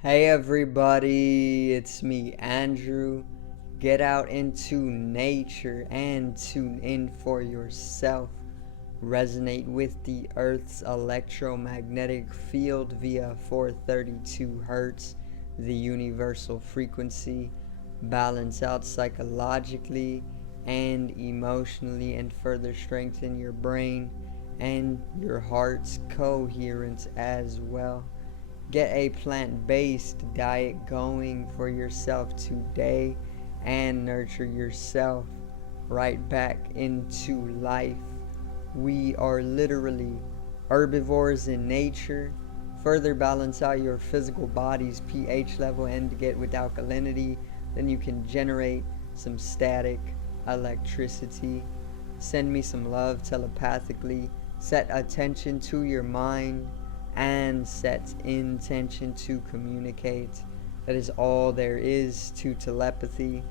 Hey everybody, it's me, Andrew. Get out into nature and tune in for yourself. Resonate with the Earth's electromagnetic field via 432 Hertz, the universal frequency. Balance out psychologically and emotionally, and further strengthen your brain and your heart's coherence as well. Get a plant-based diet going for yourself today and nurture yourself right back into life. We are literally herbivores in nature. Further balance out your physical body's pH level and get with alkalinity. Then you can generate some static electricity. Send me some love telepathically. Set attention to your mind and set intention to communicate. That is all there is to telepathy.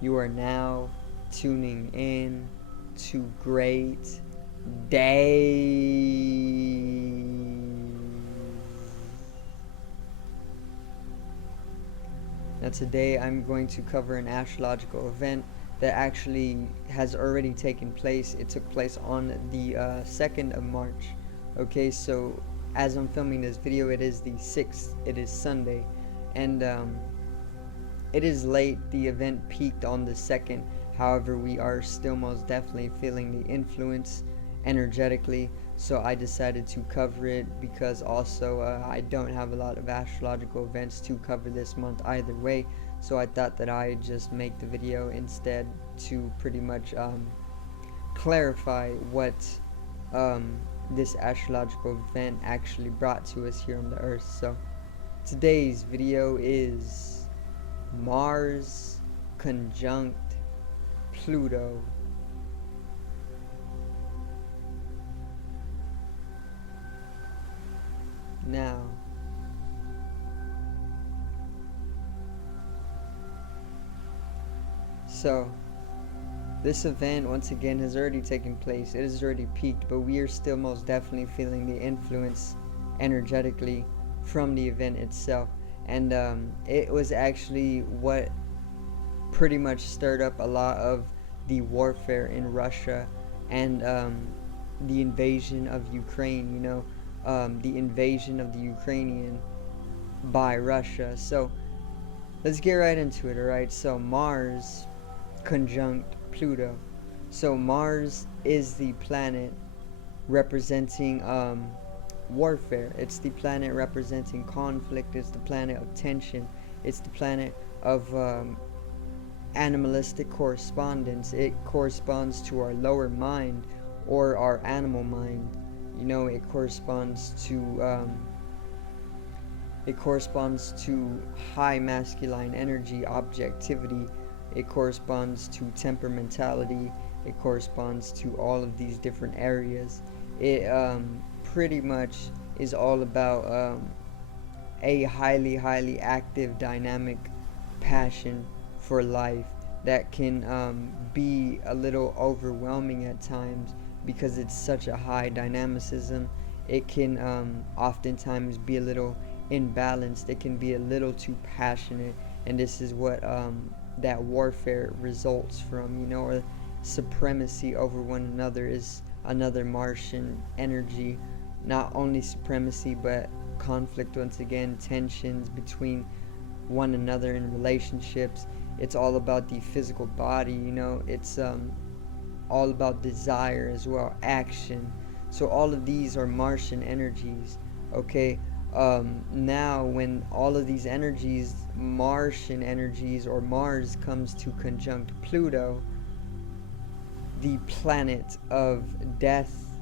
You are now tuning in to great day. Now today I'm going to cover an astrological event that actually has already taken place. It took place on the 2nd of March. Okay, so as I'm filming this video, it is the 6th. It is Sunday, and it is late. The event peaked on the 2nd. However, we are still most definitely feeling the influence energetically, so I decided to cover it because also I don't have a lot of astrological events to cover this month either way, so I thought that I'd just make the video instead to pretty much clarify what this astrological event actually brought to us here on the earth. So today's video is Mars conjunct Pluto. Now, so this event once again has already taken place. It has already peaked, but we are still most definitely feeling the influence energetically from the event itself. And it was actually what pretty much stirred up a lot of the warfare in Russia and the invasion of Ukraine, the invasion of the Ukrainian by Russia. So let's get right into it, alright? So Mars conjunct Pluto. So Mars is the planet representing warfare. It's the planet representing conflict. It's the planet of tension. It's the planet of animalistic correspondence. It corresponds to our lower mind or our animal mind. It corresponds to high masculine energy, objectivity. It corresponds to temperamentality. It corresponds to all of these different areas. It pretty much is all about a highly active, dynamic passion for life that can be a little overwhelming at times because it's such a high dynamicism. It can oftentimes be a little imbalanced. It can be a little too passionate, and this is what that warfare results from, or supremacy over one another is another Martian energy. Not only supremacy, but conflict once again, tensions between one another in relationships. It's all about the physical body, it's all about desire as well, action. So all of these are Martian energies, okay? Now when all of these energies, Martian energies, or Mars comes to conjunct Pluto, the planet of death,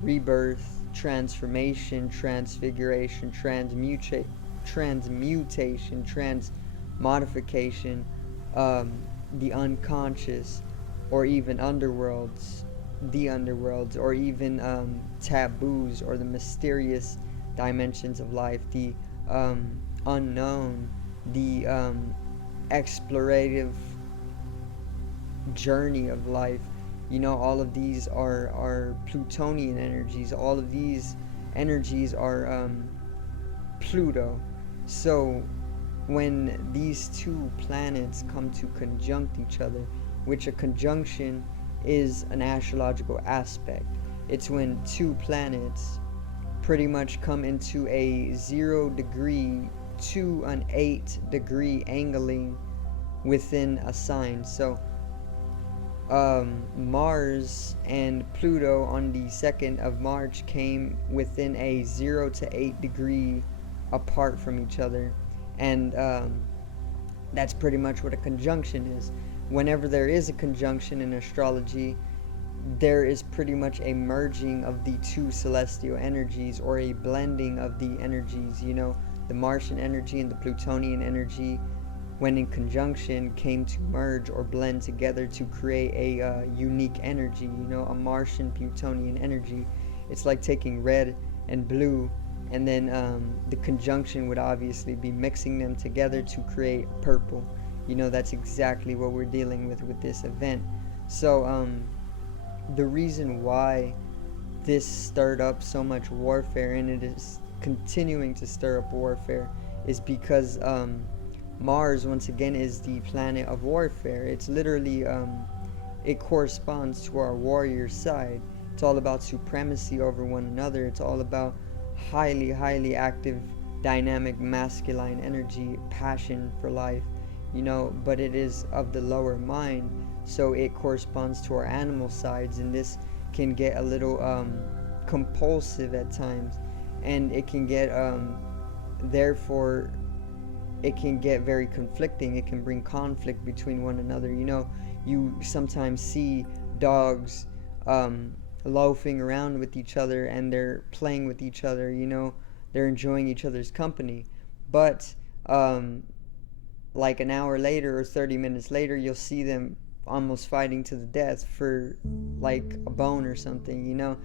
rebirth, transformation, transfiguration, transmutation, transmodification, the unconscious, or even underworlds, or even taboos, or the mysterious dimensions of life, the unknown, the explorative journey of life. All of these are Plutonian energies. All of these energies are Pluto. So when these two planets come to conjunct each other, which a conjunction is an astrological aspect, it's when two planets pretty much come into a 0 degree to an 8 degree angling within a sign. So Mars and Pluto on the 2nd of March came within a 0 to 8 degree apart from each other. And that's pretty much what a conjunction is. Whenever there is a conjunction in astrology, there is pretty much a merging of the two celestial energies, or a blending of the energies. The Martian energy and the Plutonian energy, when in conjunction, came to merge or blend together to create a unique energy, a Martian Plutonian energy. It's like taking red and blue, and then the conjunction would obviously be mixing them together to create purple. That's exactly what we're dealing with this event. So the reason why this stirred up so much warfare, and it is continuing to stir up warfare, is because Mars, once again, is the planet of warfare. It's literally, it corresponds to our warrior side. It's all about supremacy over one another. It's all about highly, highly active, dynamic, masculine energy, passion for life, but it is of the lower mind, so it corresponds to our animal sides, and this can get a little compulsive at times, and it can get, therefore, it can get very conflicting. It can bring conflict between one another. You sometimes see dogs loafing around with each other, and they're playing with each other, they're enjoying each other's company, but like an hour later or 30 minutes later, you'll see them almost fighting to the death for like a bone or something.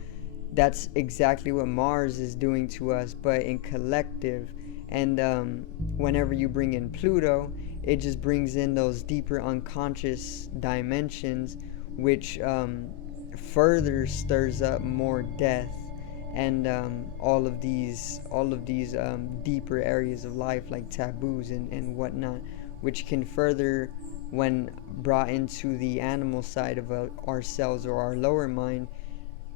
That's exactly what Mars is doing to us, but in collective. And whenever you bring in Pluto, it just brings in those deeper unconscious dimensions, which further stirs up more death, and all of these deeper areas of life, like taboos and whatnot, which can further, when brought into the animal side of ourselves, or our lower mind,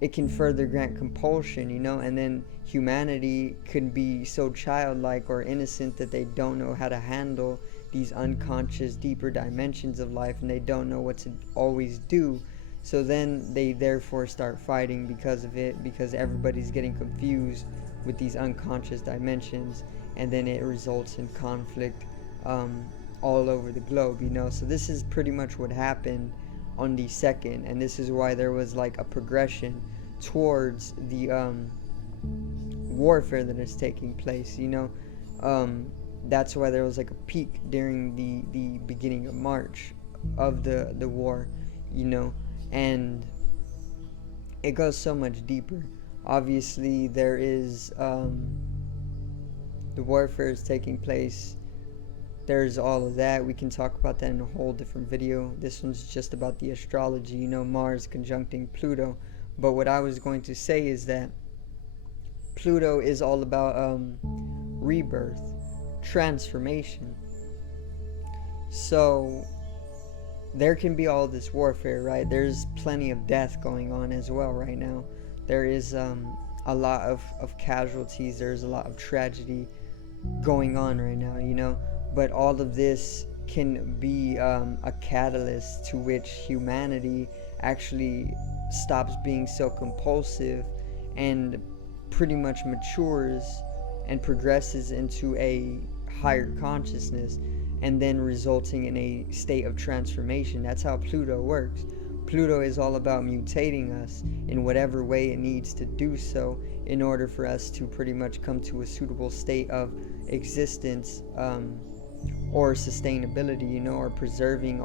it can further grant compulsion, and then humanity could be so childlike or innocent that they don't know how to handle these unconscious, deeper dimensions of life, and they don't know what to always do. So then they therefore start fighting because of it, because everybody's getting confused with these unconscious dimensions, and then it results in conflict all over the globe. So this is pretty much what happened on the 2nd, and this is why there was like a progression towards the warfare that is taking place. That's why there was like a peak during the beginning of March of the war, and it goes so much deeper. Obviously, there is the warfare is taking place. There's all of that. We can talk about that in a whole different video. This one's just about the astrology, Mars conjuncting Pluto. But what I was going to say is that Pluto is all about rebirth, transformation. So there can be all this warfare, right? There's plenty of death going on as well right now. There is a lot of casualties. There's a lot of tragedy going on right now, But all of this can be a catalyst to which humanity actually stops being so compulsive and pretty much matures and progresses into a higher consciousness, and then resulting in a state of transformation. That's how Pluto works. Pluto is all about mutating us in whatever way it needs to do so in order for us to pretty much come to a suitable state of existence, or sustainability, or preserving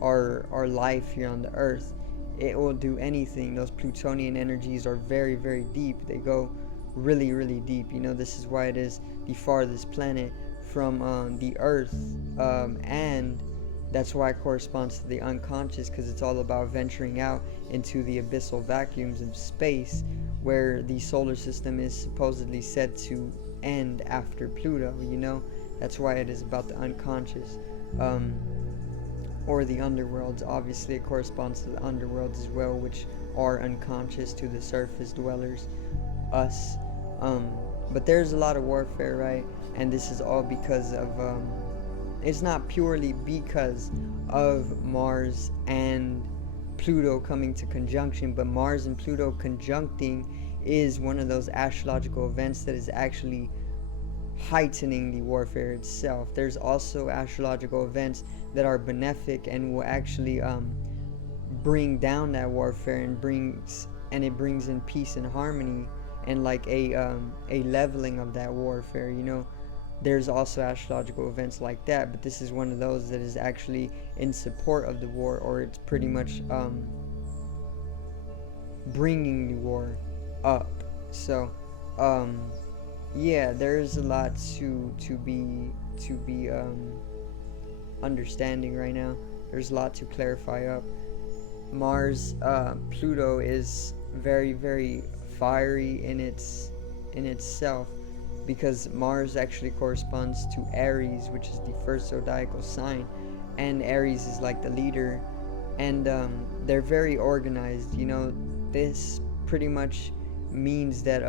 our life here on the earth. It will do anything. Those Plutonian energies are very, very deep. They go really, really deep. This is why it is the farthest planet from the earth, and that's why it corresponds to the unconscious, because it's all about venturing out into the abyssal vacuums of space, where the solar system is supposedly said to end after Pluto, you know? That's why it is about the unconscious. Or the underworlds. Obviously, it corresponds to the underworlds as well, which are unconscious to the surface dwellers, us. But there's a lot of warfare, right? And this is all because of, it's not purely because of Mars and Pluto coming to conjunction, but Mars and Pluto conjuncting is one of those astrological events that is actually heightening the warfare itself. There's also astrological events that are benefic and will actually bring down that warfare and it brings in peace and harmony and like a leveling of that warfare, you know. There's also astrological events like that, but this is one of those that is actually in support of the war, or it's pretty much bringing the war up. So yeah, there's a lot to be understanding right now. There's a lot to clarify up. Mars, Pluto is very, very fiery in itself, because Mars actually corresponds to Aries, which is the first zodiacal sign, and Aries is like the leader, and they're very organized. You know, this pretty much means that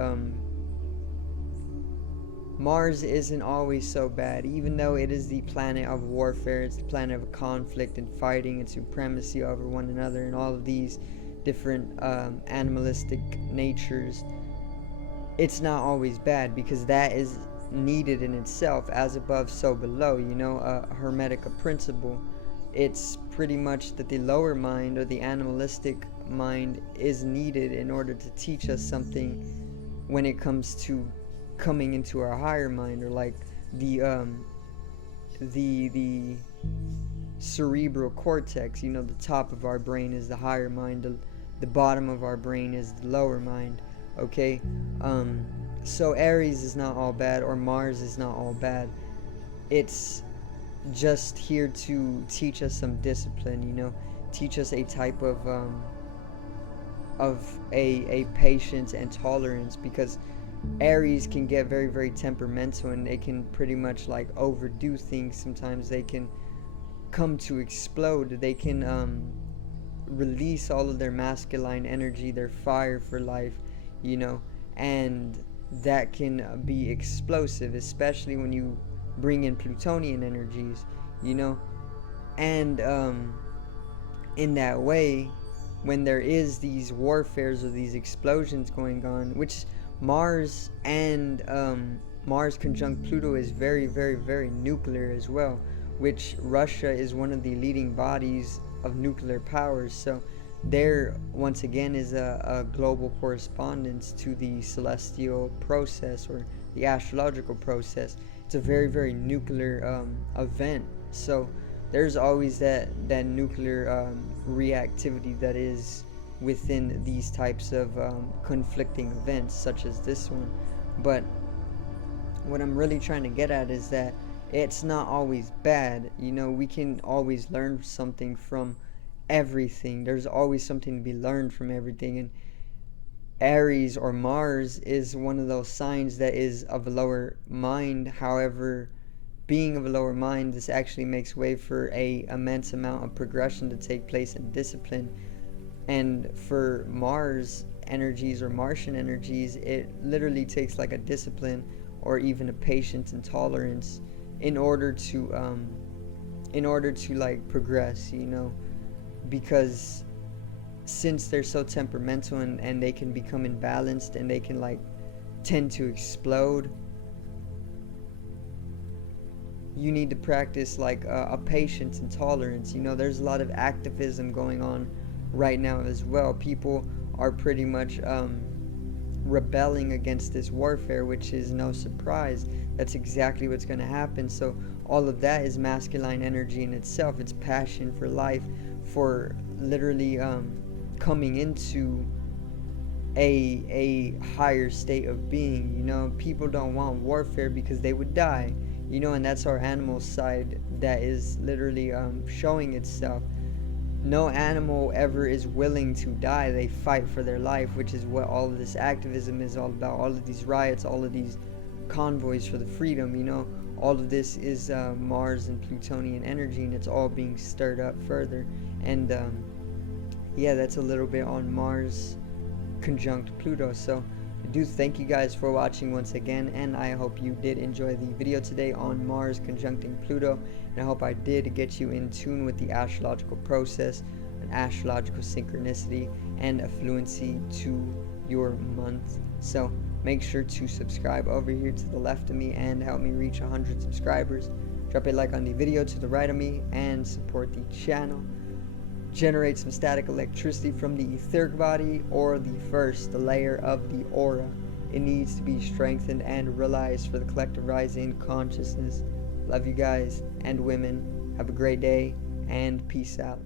Mars isn't always so bad, even though it is the planet of warfare. It's the planet of conflict and fighting and supremacy over one another and all of these different animalistic natures. It's not always bad, because that is needed in itself, as above so below, you know, a hermetica principle. It's pretty much that the lower mind, or the animalistic mind, is needed in order to teach us something when it comes to coming into our higher mind, or like the cerebral cortex. You know, the top of our brain is the higher mind, the bottom of our brain is the lower mind. Okay, so Aries is not all bad, or Mars is not all bad. It's just here to teach us some discipline, you know, teach us a type of a patience and tolerance, because Aries can get very, very temperamental, and they can pretty much like overdo things. Sometimes they can come to explode. They can release all of their masculine energy, their fire for life, you know, and that can be explosive, especially when you bring in Plutonian energies, you know. And in that way, when there is these warfares or these explosions going on, which Mars and Mars conjunct Pluto is very, very, very nuclear as well, which Russia is one of the leading bodies of nuclear powers. So there, once again, is a global correspondence to the celestial process, or the astrological process. It's a very, very nuclear event. So there's always that nuclear reactivity that is within these types of conflicting events, such as this one. But what I'm really trying to get at is that it's not always bad. You know, we can always learn something from everything. There's always something to be learned from everything. And Aries, or Mars, is one of those signs that is of a lower mind. However, being of a lower mind, this actually makes way for a immense amount of progression to take place in discipline. And for Mars energies, or Martian energies, it literally takes like a discipline, or even a patience and tolerance in order to like progress, you know, because since they're so temperamental, and they can become imbalanced, and they can like tend to explode, you need to practice like a patience and tolerance. You know, there's a lot of activism going on right now as well. People are pretty much rebelling against this warfare, which is no surprise. That's exactly what's going to happen. So all of that is masculine energy in itself. It's passion for life, for literally coming into a higher state of being. You know, people don't want warfare because they would die, you know, and that's our animal side that is literally showing itself. No animal ever is willing to die. They fight for their life, which is what all of this activism is all about. All of these riots, all of these convoys for the freedom. You know, all of this is Mars and Plutonian energy, and it's all being stirred up further. And yeah, that's a little bit on Mars conjunct Pluto. So I do thank you guys for watching once again, and I hope you did enjoy the video today on Mars conjuncting Pluto, and I hope I did get you in tune with the astrological process, an astrological synchronicity, and a fluency to your month. So make sure to subscribe over here to the left of me and help me reach 100 subscribers. Drop a like on the video to the right of me and support the channel. Generate some static electricity from the etheric body, or the layer of the aura. It needs to be strengthened and realized for the collective rising consciousness. Love you guys and women. Have a great day and peace out.